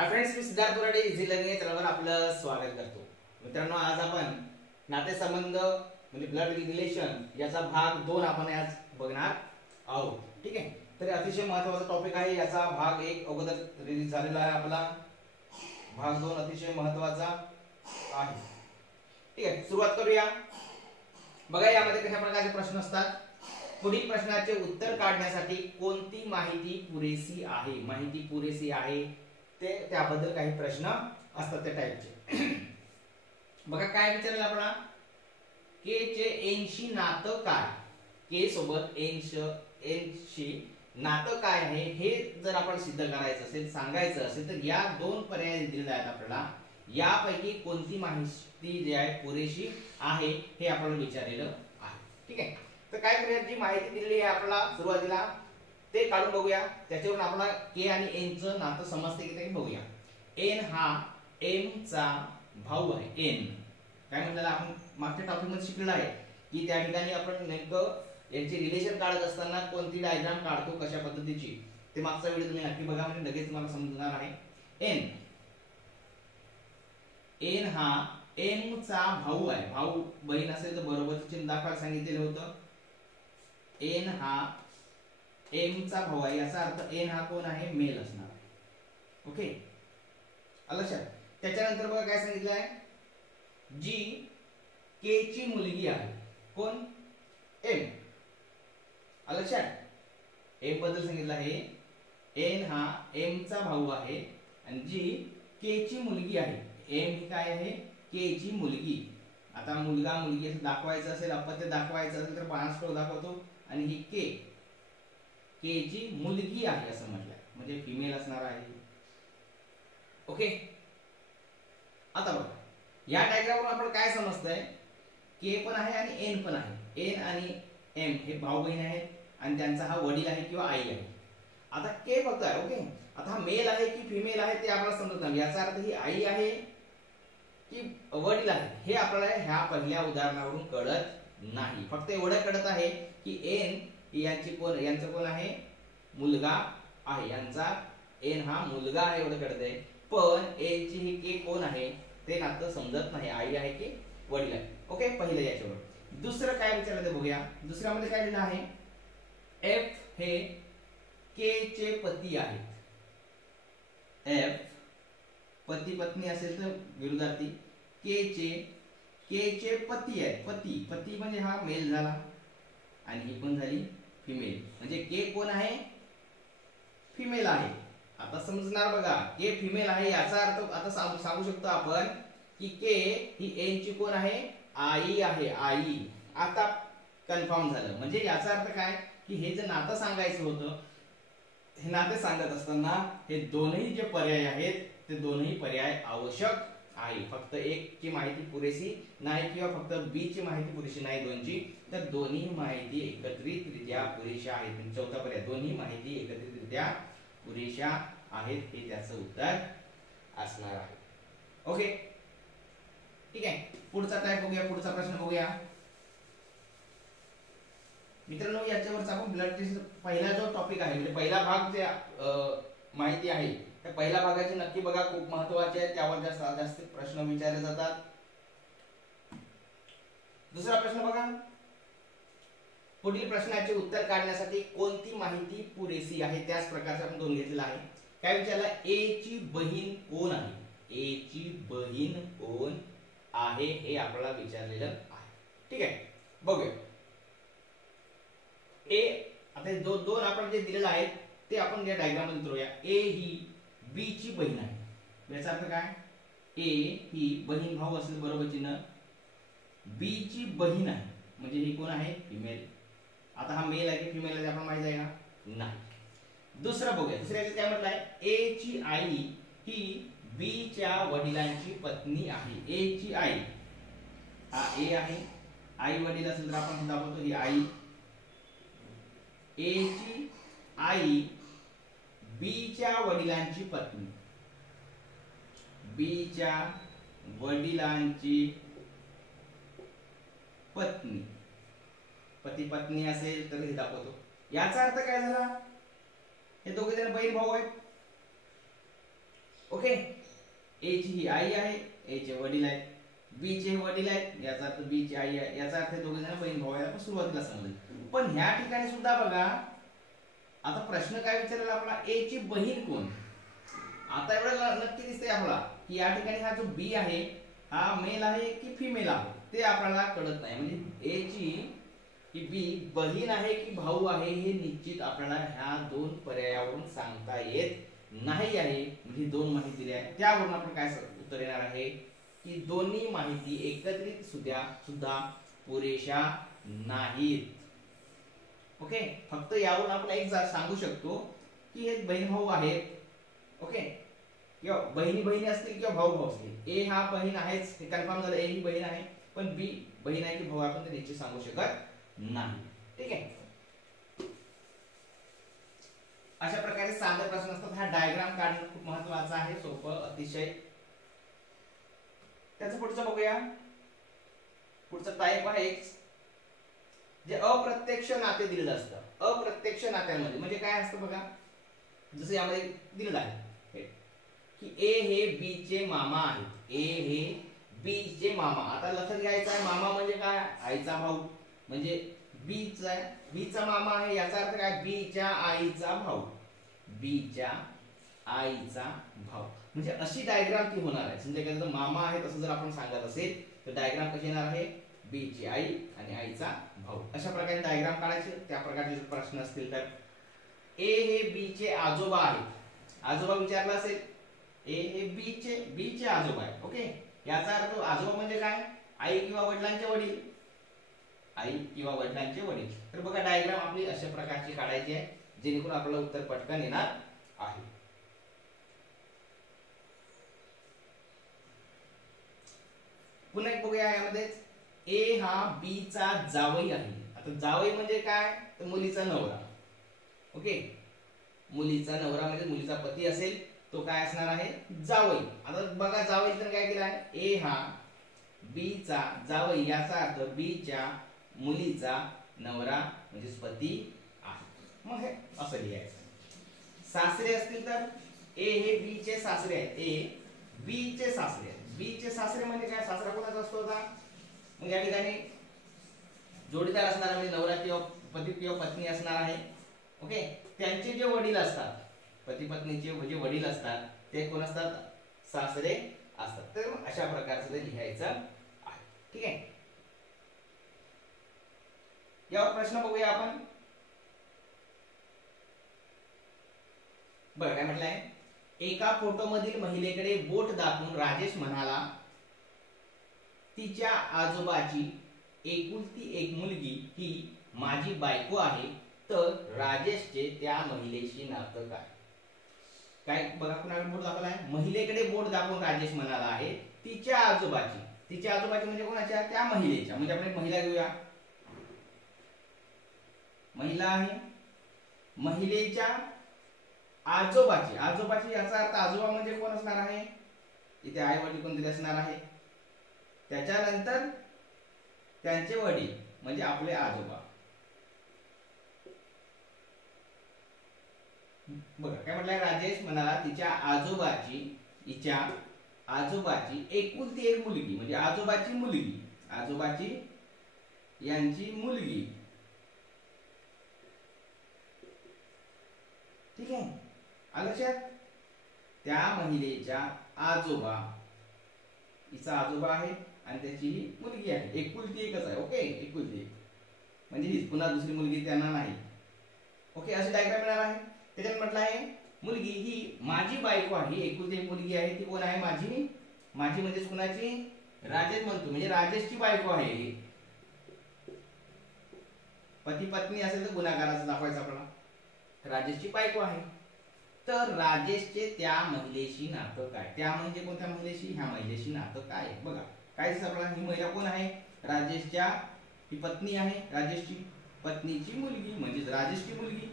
Hi friends, मी Siddharth Borade easy learning चॅनलवर आपलं स्वागत करतो. मित्रांनो, आज आपण नातेसंबंध म्हणजे ब्लड रिलेशन याचा भाग 2 आपण आज बघणार आहोत. ठीक आहे, तर अतिशय महत्त्वाचा टॉपिक आहे. याचा भाग 1 अगोदर रिलीज झालेला आहे. आपला भाग 2 अतिशय महत्त्वाचा आहे. ठीक आहे, सुरुवात करूया. बघा, यामध्ये कशा प्रकारचे प्रश्न असतात. पुढील प्रश्नाचे उत्तर काढण्यासाठी कोणती माहिती पुरेशी आहे. माहिती पुरेशी आहे ते त्याबद्दल काही प्रश्न असतात त्या टाइपचे. बघा काय विचारलं आपल्याला, के चे एनशी नातं काय. के सोबत एनशी नातं काय आहे हे जर आपण सिद्ध करायचं असेल, सांगायचं असेल, तर या 2 पर्याय दिले आहेत आपल्याला. यापैकी कोणती माहिती जी आहे पुरेशी आहे हे आपल्याला विचारलेलं आहे. ठीक आहे, तर काय करूया, जी माहिती दिलेली आहे आपल्याला सुरुवातीला ते काढून बघूया. त्याच्यावरून आपल्याला के आणि एन चं नातं समजते की ते बघूया. एन हा एम चा भाऊ आहे. एन काय म्हणतात आपण मागच्या टॉपिक मध्ये शिकलेलं आहे की त्या ठिकाणी आपण नेमकं यांचे रिलेशन काढत असताना कोणती डायग्राम काढतो, कशा पद्धतीची, ते मागचा व्हिडिओ तुम्ही नक्की बघा, म्हणजे लगेच तुम्हाला समजणार आहे. एन हा एम चा भाऊ आहे. भाऊ बहीण असेल तर बरोबरचं चिन्ह दाखवायला सांगितलेलं होतं. एन हा एम चा भाऊ आहे, याचा अर्थ एन हा कोण आहे, मेल असणार आहे. ओके, लक्षात. त्याच्यानंतर बघा काय सांगितलं आहे, जी के ची मुलगी आहे. कोण, एम. लक्षात, एम बद्दल सांगितलं आहे. एन हा एम चा भाऊ आहे आणि जी के ची मुलगी आहे. एम ही काय आहे, के ची मुलगी. आता मुलगा मुलगी असं दाखवायचं असेल, अपत्य दाखवायचं असेल तर बाणास्पद दाखवतो. आणि ही के ची मुलगी आहे असं म्हटलं, म्हणजे फिमेल असणार आहे. ओके, आता बघा या डायग्रामवरून आपल्याला काय समजतंय, के पण आहे आणि एन पण आहे. एन आणि एम हे भाऊ बहीण आहेत आणि त्यांचा हा वडील आहे किंवा आई आहे. आता के फक्त आहे. ओके, आता हा मेल आहे की फिमेल आहे ते आपल्याला समजत नाही. याचा अर्थ ही आई आहे की वडील आहे हे आपल्याला ह्या पहिल्या उदाहरणावरून कळत नाही. फक्त एवढं कळत आहे की एन यांचं कोण आहे, मुलगा आहे. यांचा एन हा मुलगा आहे एवढं कळत आहे. पण एन ची ही के कोण आहे ते नातं समजत नाही, आई आहे की वडील आहे. ओके, पहिलं याच्यावर. दुसरं काय विचारलं ते बघूया. दुसऱ्यामध्ये काय लिहिलं आहे, एफ हे के चे पती आहेत. एफ पती पत्नी असेल तर विरुद्धार्थी. के चे पती आहेत. पती म्हणजे हा मेल झाला आणि ही पण झाली फिमेल, म्हणजे के कोण आहे, फिमेल आहे. आता समजणार बघा, के फिमेल आहे याचा अर्थ आता सांगू शकतो आपण की के ही एन ची कोण आहे, आई आहे. आई आता कन्फर्म झालं. म्हणजे याचा अर्थ काय की हे जे नातं सांगायचं होतं, हे नाते सांगत असताना हे दोन्ही जे पर्याय आहेत ते दोन्ही पर्याय आवश्यक आहे. फक्त एक ची माहिती पुरेशी नाही किंवा फक्त बी ची माहिती पुरेशी नाही, दोनची, तर दोन्ही माहिती एकत्रितरित्या पुरेशा आहेत. चौथा पर्याय, दोन्ही माहिती एकत्रितरित्या पुरेशा आहेत, हे त्याचं उत्तर असणार आहे. ओके, ठीक आहे. पुढचा टाइप बघूया, पुढचा प्रश्न बघूया. मित्रांनो, याच्यावरचा आपण ब्लड टेस्ट पहिला जो टॉपिक आहे, म्हणजे पहिला भाग जे माहिती आहे त्या पहिल्या भागाची नक्की बघा, खूप महत्त्वाचे आहे. त्यावर जास्त प्रश्न विचारले जातात. दुसरा प्रश्न बघा, पुढील प्रश्नाचे उत्तर काढण्यासाठी कोणती माहिती पुरेशी आहे. त्याच प्रकारचा आपण 2 घेतलेला आहे. काय विचारलं, ए ची बहीण कोण आहे. ए ची बहीण कोण आहे हे आपल्याला विचारलेलं आहे. ठीक आहे, बघूया. ए आता दोन आपण जे दिलेलं आहे ते आपण या डायग्राम मध्ये उतरूया. ए ही बी ची बहीण आहे. याचा अर्थ काय, ए ही बहीण भाऊ असेल बरोबर चिन्ह, बी ची बहीण आहे म्हणजे ही कोण आहे, फिमेल. आता हा मेल आहे की फिमेल आहे आपण माहित आहे का, नाही. दुसरा बघूया. दुसऱ्याचे काय म्हटलं आहे, ए ची आई ही बी च्या वडिलांची पत्नी आहे. ए ची आई, हा ए आहे, आई वडील असेल तर आपण दाखवतो ही आई. ए ची आई बी च्या वडिलांची पत्नी. बी च्या वडिलांची पत्नी, पती पत्नी असेल तर हे दाखवतो. याचा अर्थ काय झाला, हे दोघे जण बहीण भाऊ आहेत. ओके, ए ची ही आई आहे, ए चे वडील आहेत, बी चे वडील आहेत, याचा अर्थ बी ची आई आहे, याचा अर्थ दोघे जण बहीण भाऊ आहेत. आपण सुरुवातीला समजलं. पण ह्या ठिकाणी सुद्धा बघा, आता प्रश्न काय विचारला आपला, ए ची बहीण कोण. आता एवढं नक्की दिसतंय आपला की या ठिकाणी हा जो बी आहे हा मेल आहे की फिमेल आहे ते आपल्याला कळत नाही. म्हणजे ए ची ही बी बहीण आहे की भाऊ आहे हे निश्चित आपल्याला ह्या दोन पर्यायावरून सांगता येत नाही आहे. म्हणजे दोन माहिती दिल्या आहेत, त्यावरून आपण काय उत्तर येणार आहे की दोन्ही माहिती एकत्रित सुद्धा पुरेशा नाहीत. ओके, फक्त यावरून आपण एक सांगू शकतो की हे बहीण भाऊ आहेत. ओके, किंवा बहिणी बहिणी असतील किंवा भाऊ भाऊ असतील. ए हा बहीण आहेच हे कन्फर्म झालं, ए ही बहीण आहे. पण बी बहीण आहे की भाऊ आपण ते निश्चित सांगू शकत नाही. ठीक आहे, अशा प्रकारे साधे प्रश्न असतात. हा डायग्राम काढणं खूप महत्त्वाचं आहे, सोपं अतिशय. त्याचं पुढचं बघूया. पुढचं टाइप आहे जे अप्रत्यक्ष नाते दिलेलं असतं. अप्रत्यक्ष नात्यांमध्ये म्हणजे काय असतं बघा, जसं यामध्ये दिलेलं आहे की ए हे बी चे मामा आहेत. ए हे बी चे मामा. आता लक्षात घ्यायचं आहे, मामा म्हणजे काय, आईचा भाऊ. म्हणजे बीचा मामा आहे याचा अर्थ काय, बीच्या आईचा भाऊ. बीच्या आईचा भाऊ म्हणजे अशी डायग्राम ती होणार आहे. समजा एखादा मामा आहे तसं जर आपण सांगत असेल तर डायग्राम कशी येणार आहे, बी ची आई आणि आईचा भाऊ. अशा प्रकारे डायग्राम काढायचे. त्या प्रकारचे प्रश्न असतील तर ए हे बी चे आजोबा आहेत. आजोबा विचारला असेल, ए हे बी चे आजोबा आहेत. ओके, याचा अर्थ आजोबा म्हणजे काय, आई किंवा वडिलांचे वडील. आई किंवा वडिलांचे वडील. तर बघा डायग्राम आपली अशा प्रकारची काढायची आहे जेणेकरून आपल्याला उत्तर पटकन येणार आहे. पुन्हा एक बघूया यामध्ये, ए हा बी चा जावई आहे. आता जावई म्हणजे काय, तर मुलीचा नवरा. ओके, मुलीचा नवरा म्हणजे मुलीचा पती असेल तो काय असणार आहे, जावई. आता बघा जावई तर काय केलं आहे, ए हा बी चा जावई याचा अर्थ बी च्या मुलीचा नवरा म्हणजे पती आहे. मग हे असं लिहायचं. सासरे असतील तर ए हे बी चे सासरे आहेत. ए बी चे सासरे आहेत. बी चे सासरे म्हणजे काय, सासरा कोणाचा असतो होता, मग या ठिकाणी जोडीदार असणार म्हणजे नवरा किंवा पती किंवा पत्नी असणार आहे. ओके, त्यांचे जे वडील असतात, पती पत्नीचे जे वडील असतात ते कोण असतात, सासरे असतात. तर अशा प्रकारचं ते लिहायचं आहे. ठीक आहे, यावर प्रश्न बघूया आपण. बरं काय म्हटलंय, एका फोटो मधील महिलेकडे बोट दाखवून राजेश म्हणाला, तिच्या आजोबाची एकुलती एक मुलगी ही माझी बायको आहे. तर राजेशचे त्या महिलेशी नातं काय. काय बघा, कुणाकडे बोट दाखवला आहे, महिलेकडे बोट दाखवून राजेश म्हणाला आहे तिच्या आजोबाची म्हणजे कोणाच्या, त्या महिलेच्या. म्हणजे आपण एक महिला घेऊया, महिला आहे, महिलेच्या आजोबाची याचा अर्थ आजोबा म्हणजे कोण असणार आहे, इथे आई वडील कोणतरी असणार आहे. त्याच्यानंतर त्यांचे वडील म्हणजे आपले आजोबा. बघा काय म्हटलंय, राजेश म्हणाला तिच्या आजोबाची एकुलती एक मुलगी म्हणजे आजोबाची यांची मुलगी. ठीक आहे, लक्षात, त्या महिलेच्या हिचा आजोबा आहे आणि त्याची ही मुलगी आहे. एकुलती एकच आहे. ओके, एकुलती एक म्हणजे ही पुन्हा दुसरी मुलगी त्यांना नाही. ओके, अशी डायग्राम मिळणार आहे. त्याच्यात म्हटलं आहे मुलगी ही माझी बायको आहे. एकुलती एक मुलगी आहे, ती कोण आहे, माझी म्हणजे कुणाची, राजेश म्हणतो म्हणजे राजेशची बायको आहे. पती पत्नी असेल तर गुन्हागाराचं दाखवायचं आपल्याला, राजेशची बायको आहे. तर राजेशचे त्या महिलेशी नातं काय, त्या म्हणजे कोणत्या महिलेशी, ह्या महिलेशी नातं काय. बघा काय दिसतं आपल्याला, ही महिला कोण आहे, राजेशच्या ही पत्नी आहे, राजेशची पत्नीची मुलगी म्हणजे राजेशची मुलगी.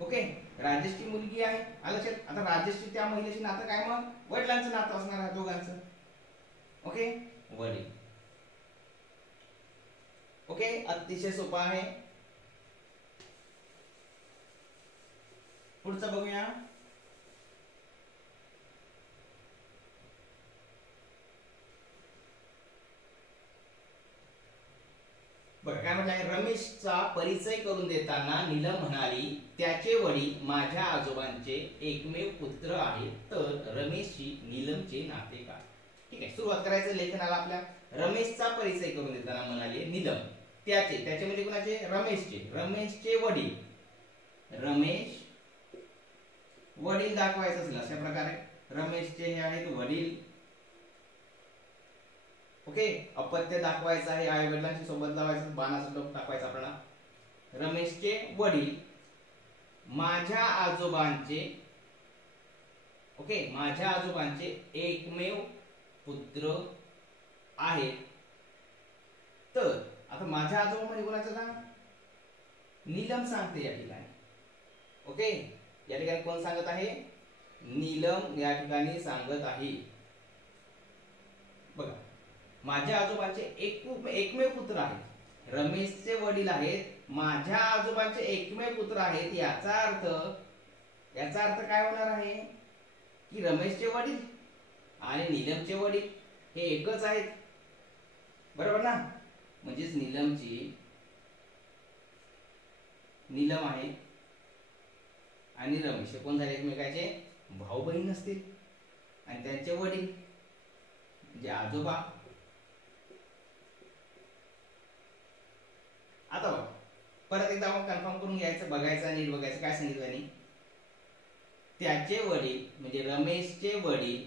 ओके, राजेशची मुलगी आहे. लक्षात, आता राजेशची त्या महिलेशी नातं काय, मग वडिलांचं नातं असणार आहे दोघांचं. ओके, वडील. ओके, अतिशय सोपा आहे. पुढचं बघूया. रमेशचा परिचय करून देताना नीलम म्हणाली, त्याचे वडील माझ्या आजोबांचे एकमेव पुत्र आहेत, तर रमेशशी नीलमचे नाते काय? ठीक आहे, सुरुवात करायचं लेखनाला आपल्या. रमेशचा परिचय करून देताना म्हणाली नीलम, त्याचे म्हणजे कुणाचे? रमेशचे वडील. रमेश वडील दाखवायचं असेल अशा प्रकारे रमेशचे हे आहेत वडील. ओके, अपत्य दाखवायचं आहे, आई वडिलांशी सोबत लावायचं, बाणाचं टोक दाखवायचं आपल्याला. रमेशचे वडील माझ्या आजोबांचे, ओके, माझ्या आजोबांचे एकमेव पुत्र आहेत. तर आता माझ्या आजोबा म्हणजे कोणाचं नाव? नीलम सांगते या ठिकाणी. ओके, या ठिकाणी कोण सांगत आहे? नीलम या ठिकाणी सांगत आहे. बघा, माझ्या आजोबांचे एकमेव पुत्र आहेत. रमेशचे वडील आहेत, माझ्या आजोबांचे एकमेव पुत्र आहेत. याचा अर्थ काय होणार आहे की रमेशचे वडील आणि नीलमचे वडील हे एकच आहेत, बरोबर ना? म्हणजेच नीलम आहे आणि रमेश हे कोण झाले? एकमेकाचे भाऊ बहीण असतील. आणि त्यांचे वडील म्हणजे आजोबा. आता बघा, परत एकदा आपण कन्फर्म करून घ्यायचं, बघायचं, नीट बघायचं काय सांगितलं आणि त्याचे वडील म्हणजे रमेशचे वडील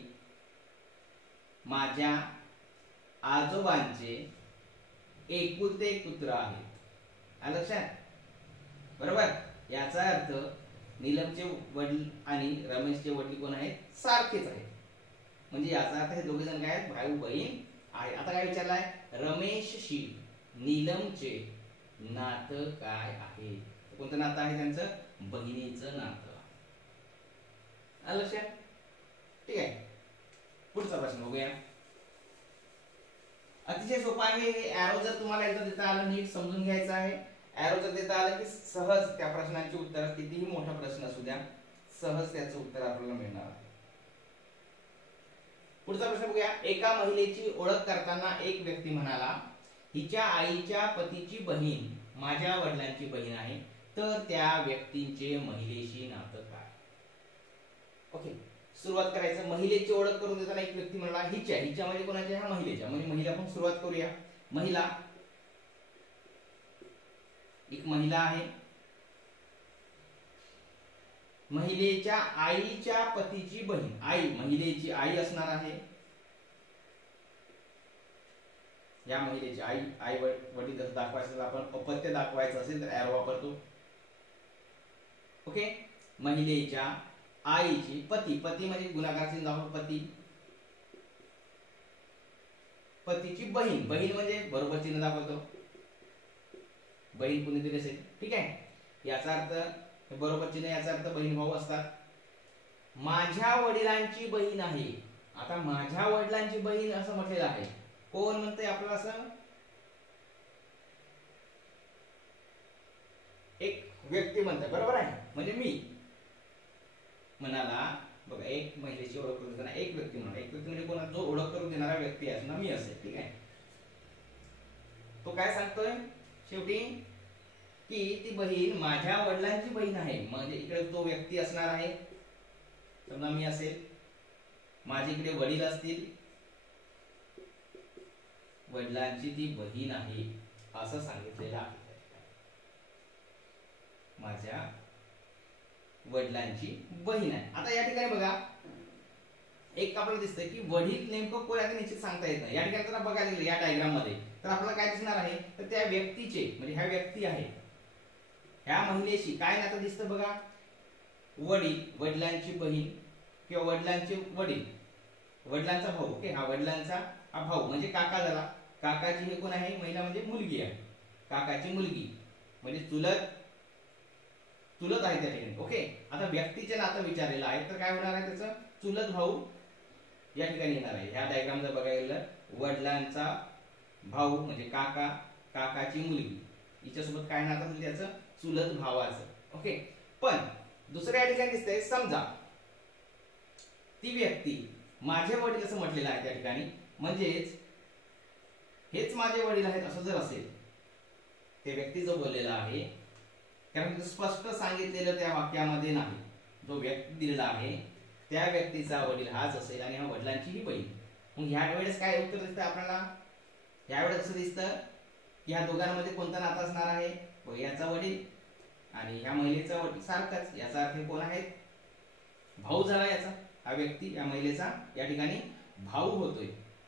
माझ्या आजोबांचे एकुलते एक पुत्र आहेत. आलं लक्षात? बरोबर. याचा अर्थ नीलमचे वडील आणि रमेशचे वडील कोण आहेत? सारखेच आहेत. म्हणजे याचा अर्थ हे दोघे जण काय आहेत? भाऊ बहीण आहे. आता काय विचारलाय? रमेशशी नीलमचे नातं काय आहे? कोणतं नातं आहे त्यांचं? बहिणीचं नातं. आलं लक्षात? ठीक आहे, पुढचा प्रश्न बघूया. अतिशय सोपा आहे. हे एरो जर तुम्हाला एकदा देता आलं, नीट समजून घ्यायचं आहे. एरो जर देता आलं की सहज त्या प्रश्नांची उत्तर, कितीही मोठा प्रश्न असू द्या, सहज त्याचं उत्तर आपल्याला मिळणार आहे. पुढचा प्रश्न बघूया. एका महिलेची ओळख करताना एक व्यक्ती म्हणाला, हिच्या आईच्या पतीची बहीण माझ्या वडिलांची बहीण आहे, तर त्या व्यक्तीचे महिलेशी नातं काय? ओके, सुरुवात करायचं. महिलेची ओळख करून देताना एक व्यक्ती म्हणाला हिच्या म्हणजे कोणाच्या? ह्या महिलेच्या. म्हणजे महिला आपण सुरुवात करूया. महिला, एक महिला आहे. महिलेच्या आईच्या पतीची बहीण, आई महिलेची आई असणार आहे. या महिलेची आई वडील जर दाखवायचं, आपण अपत्य दाखवायचं असेल तर एरो वापरतो. ओके, महिलेच्या आईची पती म्हणजे गुणाकार चिन्ह दाखवतो पती. पतीची बहीण म्हणजे बरोबर चिन्ह दाखवतो. बहीण कुणीतरी असेल, ठीक आहे. याचा अर्थ बरोबर चिन्ह, याचा अर्थ बहीण भाऊ असतात. माझ्या वडिलांची बहीण आहे. आता माझ्या वडिलांची बहीण असं म्हटलेलं आहे. कोण म्हणतंय आपल्याला? असं एक व्यक्ती म्हणतंय, बरोबर आहे. म्हणजे मी म्हणाला, बघा, एक महिलेची ओळख करून देताना एक व्यक्ती म्हणा. एक व्यक्ती म्हणजे कोणा? जो ओळख करून देणारा व्यक्ती आहे ना, मी असेल, ठीक आहे. तो काय सांगतोय शेवटी की ती बहीण माझ्या वडिलांची बहीण आहे. म्हणजे इकडे तो व्यक्ती असणार आहे. समजा मी असेल, माझी इकडे वडील असतील, वडिलांची ती बहीण आहे असं सांगितलेलं आहे. माझ्या वडिलांची बहीण आहे. आता या ठिकाणी बघा, एक आपल्याला दिसतंय की वडील नेमकं कोणाचे निश्चित सांगता येत नाही. या ठिकाणी जर बघायला गेलं या डायग्राम मध्ये, तर आपल्याला काय दिसणार आहे? तर त्या व्यक्तीचे म्हणजे ह्या व्यक्ती आहे, ह्या महिलेशी काय नातं दिसतं? बघा, वडील, वडिलांची बहीण किंवा वडिलांचे वडील, वडिलांचा भाऊ. ओके, हा वडिलांचा हा भाऊ म्हणजे काका झाला. काकाची हे कोण आहे? महिला म्हणजे मुलगी आहे. काकाची मुलगी म्हणजे चुलत आहे त्या ठिकाणी. ओके, आता व्यक्तीचे नातं विचारलेलं आहे, तर काय होणार आहे? त्याचं चुलत भाऊ या ठिकाणी येणार आहे. ह्या डायग्राम जर बघायला गेलं, वडिलांचा भाऊ म्हणजे काका, काकाची मुलगी, हिच्यासोबत काय नातं असेल? त्याचं चुलत भावाचं. ओके, पण दुसऱ्या ठिकाणी दिसतंय, समजा ती व्यक्ती माझे वडील असं म्हटलेलं आहे त्या ठिकाणी, म्हणजेच हेच माझे वडील आहेत असं जर असेल, ते व्यक्ती जो बोललेला आहे, कारण स्पष्ट सांगितलेलं त्या वाक्यामध्ये नाही. जो व्यक्ती दिलेला आहे त्या व्यक्तीचा वडील हाच असेल आणि हा वडिलांचीही बहीण. मग ह्या वेळेस काय उत्तर दिसतं आपल्याला? यावेळेस असं दिसतं की ह्या दोघांमध्ये कोणता नाता असणार आहे? याचा वडील आणि ह्या महिलेचा वडील सारखाच. याचा अर्थ कोण आहेत? भाऊ झाला याचा. हा व्यक्ती या महिलेचा या ठिकाणी भाऊ होतोय.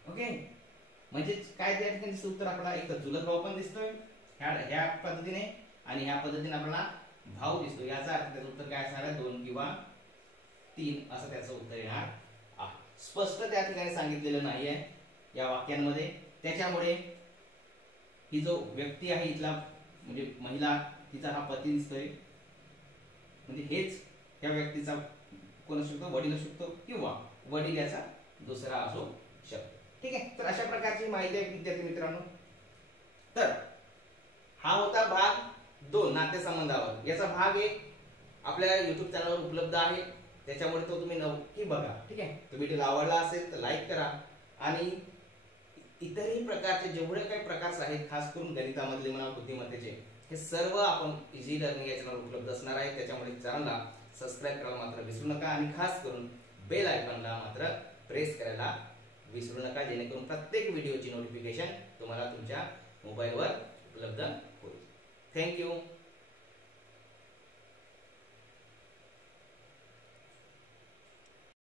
ओके, म्हणजे काय त्या ठिकाणी उत्तर आपल्याला एक चुलत भाऊ पण दिसतोय ह्या पद्धतीने आणि ह्या पद्धतीने आपल्याला भाऊ दिसतो. याचा अर्थ त्याचं उत्तर काय असणार आहे? 2 किंवा 3 असं त्याचं उत्तर येणार आहे. स्पष्ट त्या ठिकाणी सांगितलेलं नाहीये या वाक्यांमध्ये. त्याच्यामुळे ही जो व्यक्ती आहे इथला म्हणजे महिला, तिचा हा पती दिसतोय, म्हणजे हेच त्या व्यक्तीचा कोण असू शकतो? वडील असू शकतो किंवा वडील याचा दुसरा असू शकतो. ठीक आहे, तर अशा प्रकारची माहिती आहे विद्यार्थी मित्रांनो. तर हा होता भाग 2 नातेसंबंधावर. याचा भाग 1 आपल्या YouTube चॅनलवर उपलब्ध आहे, त्याच्यामुळे तो तुम्ही नक्की बघा. ठीक आहे, तो व्हिडिओ आवडला असेल तर लाईक करा आणि इतरही प्रकारचे जेवढे काही प्रकार आहेत, खास करून गणितामधले म्हणा बुद्धिमत्तेचे, हे सर्व आपण इझी लर्निंग या चॅनलवर उपलब्ध असणार आहे. त्याच्यामुळे चॅनलला सबस्क्राईब करायला मात्र विसरू नका आणि खास करून बेल आयकॉनला मात्र प्रेस करायला विसरू नका, जेणेकरून प्रत्येक व्हिडिओची नोटिफिकेशन तुम्हाला तुमच्या मोबाईलवर उपलब्ध होईल. थँक्यू.